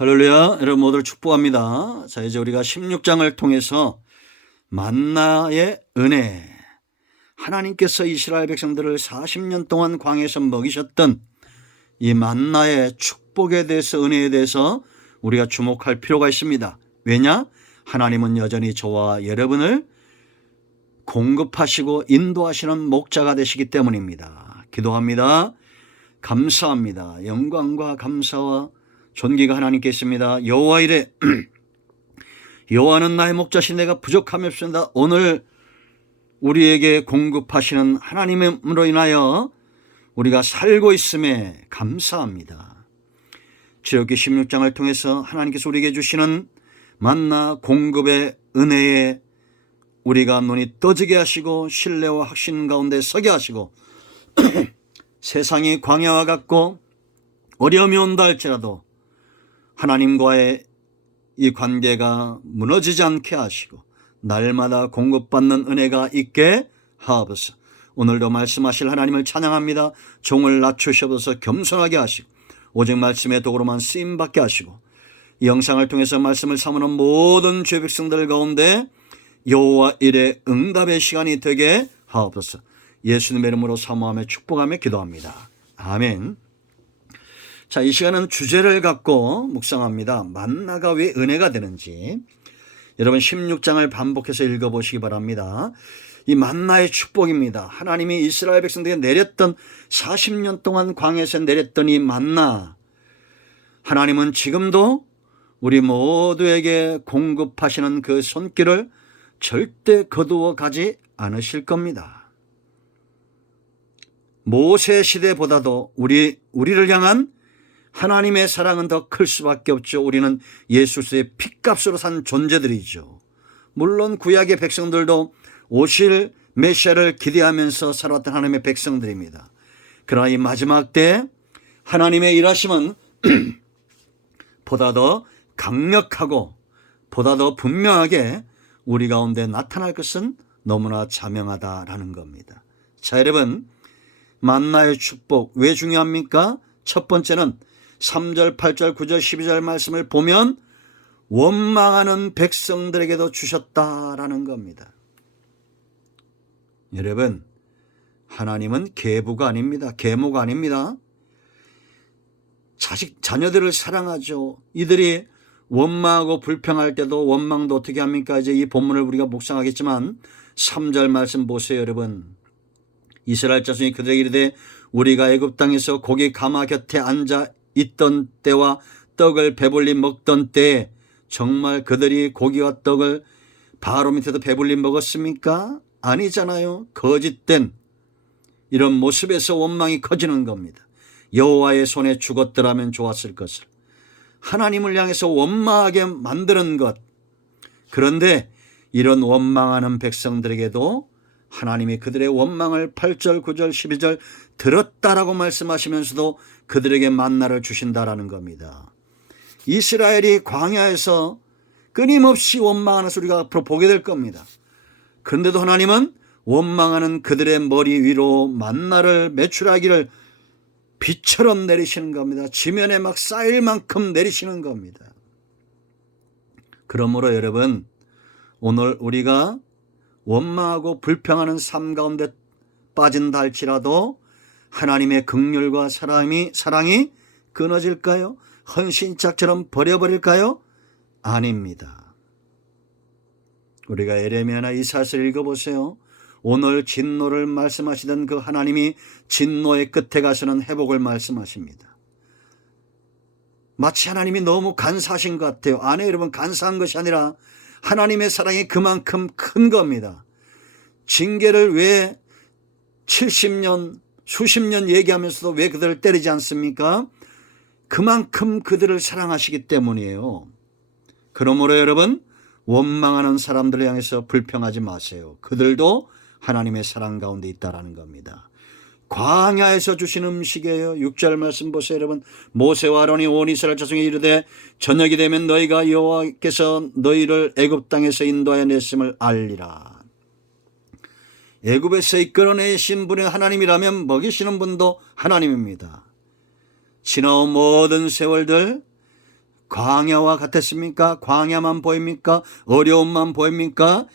할렐루야. 여러분 모두를 축복합니다. 자, 이제 우리가 16장을 통해서 만나의 은혜. 하나님께서 이스라엘 백성들을 40년 동안 광야에서 먹이셨던 이 만나의 축복에 대해서 은혜에 대해서 우리가 주목할 필요가 있습니다. 왜냐? 하나님은 여전히 저와 여러분을 공급하시고 인도하시는 목자가 되시기 때문입니다. 기도합니다. 감사합니다. 영광과 감사와 존귀가 하나님께 있습니다. 여호와 이래 여호와는 나의 목자신 내가 부족함이 없습니다. 오늘 우리에게 공급하시는 하나님으로 인하여 우리가 살고 있음에 감사합니다. 지역기 16장을 통해서 하나님께서 우리에게 주시는 만나 공급의 은혜에 우리가 눈이 떠지게 하시고 신뢰와 확신 가운데 서게 하시고 세상이 광야와 같고 어려움이 온다 할지라도 하나님과의 이 관계가 무너지지 않게 하시고 날마다 공급받는 은혜가 있게 하옵소서. 오늘도 말씀하실 하나님을 찬양합니다. 종을 낮추셔서 겸손하게 하시고 오직 말씀의 도구로만 쓰임 받게 하시고 이 영상을 통해서 말씀을 삼는 모든 죄 백성들 가운데 여호와 일의 응답의 시간이 되게 하옵소서. 예수님의 이름으로 사모하며 축복하며 기도합니다. 아멘. 자, 이 시간은 주제를 갖고 묵상합니다. 만나가 왜 은혜가 되는지. 여러분 16장을 반복해서 읽어보시기 바랍니다. 이 만나의 축복입니다. 하나님이 이스라엘 백성들에게 내렸던 40년 동안 광야에서 내렸던 이 만나. 하나님은 지금도 우리 모두에게 공급하시는 그 손길을 절대 거두어 가지 않으실 겁니다. 모세 시대보다도 우리 우리를 향한 하나님의 사랑은 더 클 수밖에 없죠. 우리는 예수의 피값으로 산 존재들이죠. 물론 구약의 백성들도 오실 메시아를 기대하면서 살았던 하나님의 백성들입니다. 그러나 이 마지막 때 하나님의 일하심은 보다 더 강력하고 보다 더 분명하게 우리 가운데 나타날 것은 너무나 자명하다라는 겁니다. 자, 여러분, 만나의 축복 왜 중요합니까? 첫 번째는 3절, 8절, 9절, 12절 말씀을 보면 원망하는 백성들에게도 주셨다라는 겁니다. 여러분, 하나님은 계부가 아닙니다. 계모가 아닙니다. 자식, 자녀들을 사랑하죠. 이들이 원망하고 불평할 때도 원망도 어떻게 합니까? 이제 이 본문을 우리가 묵상하겠지만 3절 말씀 보세요, 여러분. 이스라엘 자손이 그들에게 이르되 우리가 애굽 땅에서 고기 가마 곁에 앉아 있던 때와 떡을 배불리 먹던 때에 정말 그들이 고기와 떡을 바로 밑에서 배불리 먹었습니까? 아니잖아요. 거짓된 이런 모습에서 원망이 커지는 겁니다. 여호와의 손에 죽었더라면 좋았을 것을 하나님을 향해서 원망하게 만드는 것. 그런데 이런 원망하는 백성들에게도 하나님이 그들의 원망을 8절, 9절, 12절 들었다라고 말씀하시면서도 그들에게 만나를 주신다라는 겁니다. 이스라엘이 광야에서 끊임없이 원망하는 소리가 앞으로 보게 될 겁니다. 그런데도 하나님은 원망하는 그들의 머리 위로 만나를 매출하기를 비처럼 내리시는 겁니다. 지면에 막 쌓일 만큼 내리시는 겁니다. 그러므로 여러분, 오늘 우리가 원망하고 불평하는 삶 가운데 빠진다 할지라도 하나님의 극률과 사랑이, 사랑이 끊어질까요? 헌신짝처럼 버려버릴까요? 아닙니다. 우리가 에레미야나 이사스를 읽어보세요. 오늘 진노를 말씀하시던 그 하나님이 진노의 끝에 가서는 회복을 말씀하십니다. 마치 하나님이 너무 간사하신 것 같아요. 안에 여러분 간사한 것이 아니라 하나님의 사랑이 그만큼 큰 겁니다. 징계를 왜 70년, 수십 년 얘기하면서도 왜 그들을 때리지 않습니까? 그만큼 그들을 사랑하시기 때문이에요. 그러므로 여러분, 원망하는 사람들을 향해서 불평하지 마세요. 그들도 하나님의 사랑 가운데 있다라는 겁니다. 광야에서 주신 음식이에요. 6절 말씀 보세요, 여러분. 모세와 아론이 온 이스라엘 자손에 이르되 저녁이 되면 너희가 여호와께서 너희를 애굽 땅에서 인도하여 냈음을 알리라. 애굽에서 이끌어내신 분이 하나님이라면 먹이시는 분도 하나님입니다. 지나온 모든 세월들 광야와 같았습니까? 광야만 보입니까? 어려움만 보입니까?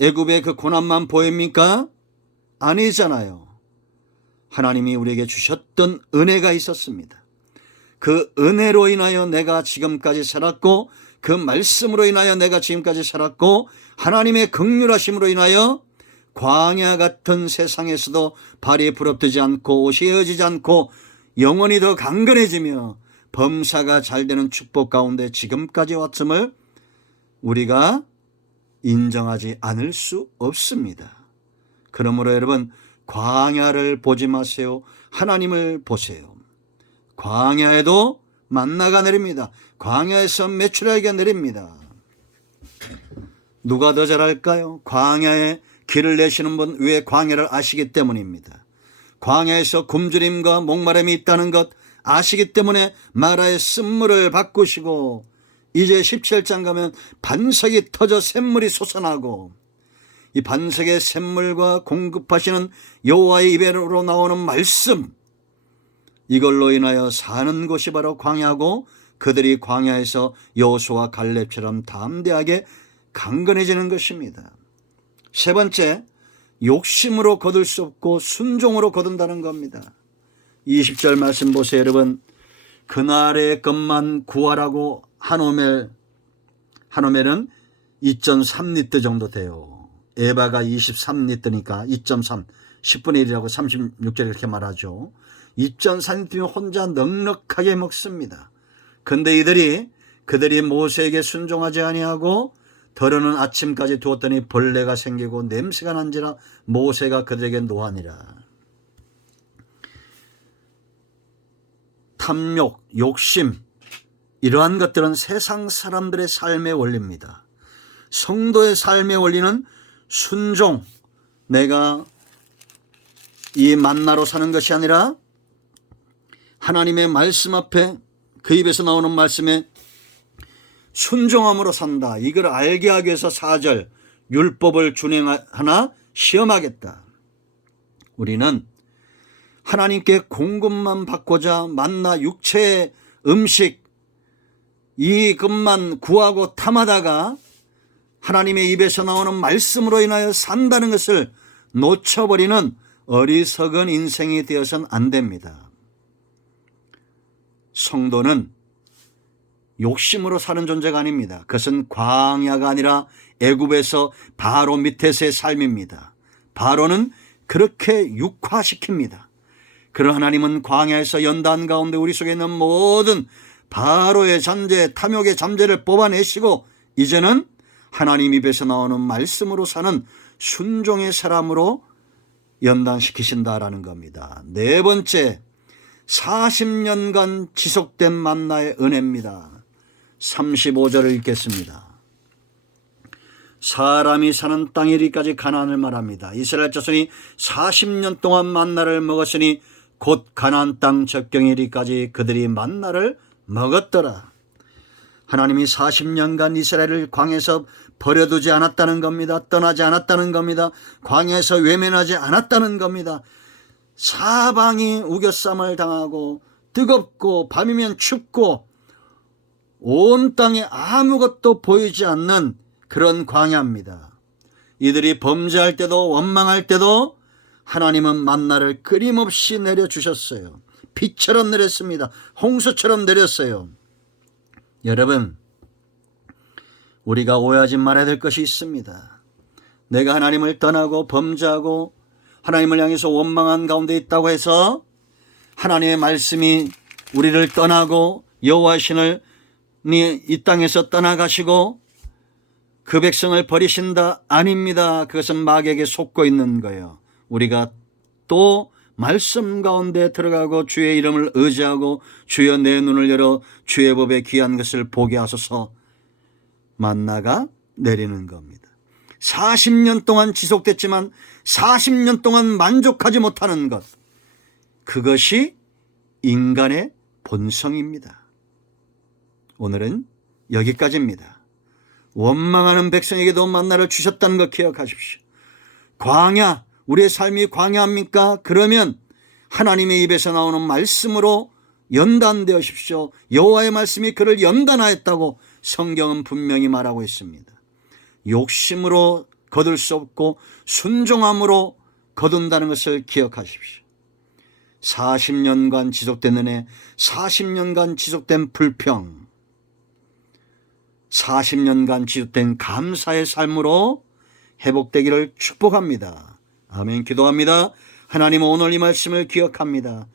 애굽의 그 고난만 보입니까? 아니잖아요. 하나님이 우리에게 주셨던 은혜가 있었습니다. 그 은혜로 인하여 내가 지금까지 살았고 그 말씀으로 인하여 내가 지금까지 살았고 하나님의 극률하심으로 인하여 광야 같은 세상에서도 발이 부럽뜨지 않고 옷이 헤어지지 않고 영혼이 더 강건해지며 범사가 잘 되는 축복 가운데 지금까지 왔음을 우리가 인정하지 않을 수 없습니다. 그러므로 여러분 광야를 보지 마세요. 하나님을 보세요. 광야에도 만나가 내립니다. 광야에서 메추라기가 내립니다. 누가 더 잘할까요? 광야에 길을 내시는 분 위에 광야를 아시기 때문입니다. 광야에서 굶주림과 목마름이 있다는 것 아시기 때문에 마라의 쓴물을 바꾸시고 이제 17장 가면 반석이 터져 샘물이 솟아나고 이 반석의 샘물과 공급하시는 여호와의 입에로 나오는 말씀 이걸로 인하여 사는 곳이 바로 광야고 그들이 광야에서 여호수와 갈렙처럼 담대하게 강건해지는 것입니다. 세 번째, 욕심으로 거둘 수 없고 순종으로 거둔다는 겁니다. 20절 말씀 보세요, 여러분. 그날의 것만 구하라고 한오멜, 한오멜은 2.3리터 정도 돼요. 에바가 23리터니까 2.3, 10분의 1이라고 36절 이렇게 말하죠. 2.3리터면 혼자 넉넉하게 먹습니다. 근데 이들이 그들이 모세에게 순종하지 아니하고 더러는 아침까지 두었더니 벌레가 생기고 냄새가 난지라 모세가 그들에게 노하니라. 탐욕, 욕심 이러한 것들은 세상 사람들의 삶의 원리입니다. 성도의 삶의 원리는 순종, 내가 이 만나로 사는 것이 아니라 하나님의 말씀 앞에 그 입에서 나오는 말씀에 순종함으로 산다. 이걸 알게 하기 위해서 사절 율법을 준행하나 시험하겠다. 우리는 하나님께 공급만 받고자 만나 육체의 음식 이 것만 구하고 탐하다가 하나님의 입에서 나오는 말씀으로 인하여 산다는 것을 놓쳐버리는 어리석은 인생이 되어서는 안 됩니다. 성도는 욕심으로 사는 존재가 아닙니다. 그것은 광야가 아니라 애굽에서 바로 밑에서의 삶입니다. 바로는 그렇게 육화시킵니다. 그런 하나님은 광야에서 연단 가운데 우리 속에 있는 모든 바로의 잠재, 탐욕의 잠재를 뽑아내시고 이제는 하나님 입에서 나오는 말씀으로 사는 순종의 사람으로 연단시키신다라는 겁니다. 네 번째, 40년간 지속된 만나의 은혜입니다. 35절을 읽겠습니다. 사람이 사는 땅 이리까지 가나안을 말합니다. 이스라엘 자손이 40년 동안 만나를 먹었으니 곧 가나안 땅 적경 이리까지 그들이 만나를 먹었더라. 하나님이 40년간 이스라엘을 광에서 버려두지 않았다는 겁니다. 떠나지 않았다는 겁니다. 광에서 외면하지 않았다는 겁니다. 사방이 우겨쌈을 당하고 뜨겁고 밤이면 춥고 온 땅에 아무것도 보이지 않는 그런 광야입니다. 이들이 범죄할 때도 원망할 때도 하나님은 만나를 끊임없이 내려주셨어요. 비처럼 내렸습니다. 홍수처럼 내렸어요. 여러분, 우리가 오해하지 말아야 될 것이 있습니다. 내가 하나님을 떠나고 범죄하고 하나님을 향해서 원망한 가운데 있다고 해서 하나님의 말씀이 우리를 떠나고 여호와 신을 이 땅에서 떠나가시고 그 백성을 버리신다 아닙니다. 그것은 마귀에게 속고 있는 거예요. 우리가 또 말씀 가운데 들어가고 주의 이름을 의지하고 주여 내 눈을 열어 주의 법에 귀한 것을 보게 하소서 만나가 내리는 겁니다. 40년 동안 지속됐지만 40년 동안 만족하지 못하는 것 그것이 인간의 본성입니다. 오늘은 여기까지입니다. 원망하는 백성에게도 만나를 주셨다는 것 기억하십시오. 광야, 우리의 삶이 광야입니까? 그러면 하나님의 입에서 나오는 말씀으로 연단되십시오. 여호와의 말씀이 그를 연단하였다고 성경은 분명히 말하고 있습니다. 욕심으로 거둘 수 없고 순종함으로 거둔다는 것을 기억하십시오. 40년간 지속된 은혜, 40년간 지속된 불평, 40년간 지속된 감사의 삶으로 회복되기를 축복합니다. 아멘 기도합니다. 하나님 오늘 이 말씀을 기억합니다.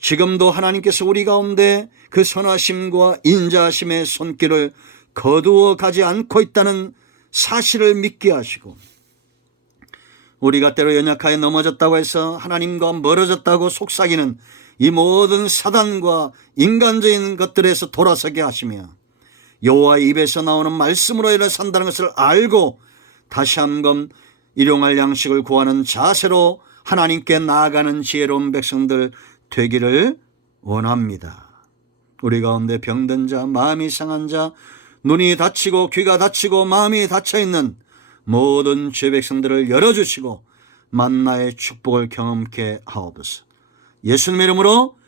지금도 하나님께서 우리 가운데 그 선하심과 인자하심의 손길을 거두어 가지 않고 있다는 사실을 믿게 하시고 우리가 때로 연약하여 넘어졌다고 해서 하나님과 멀어졌다고 속삭이는 이 모든 사단과 인간적인 것들에서 돌아서게 하시며 여호와의 입에서 나오는 말씀으로 인해 산다는 것을 알고 다시 한번 일용할 양식을 구하는 자세로 하나님께 나아가는 지혜로운 백성들 되기를 원합니다. 우리 가운데 병든 자, 마음이 상한 자, 눈이 다치고 귀가 다치고 마음이 닫혀 있는 모든 죄 백성들을 열어주시고 만나의 축복을 경험케 하옵소서. 예수님의 이름으로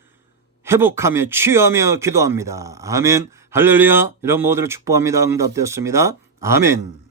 회복하며 치유하며 기도합니다. 아멘. 할렐루야. 이런 모두를 축복합니다. 응답되었습니다. 아멘.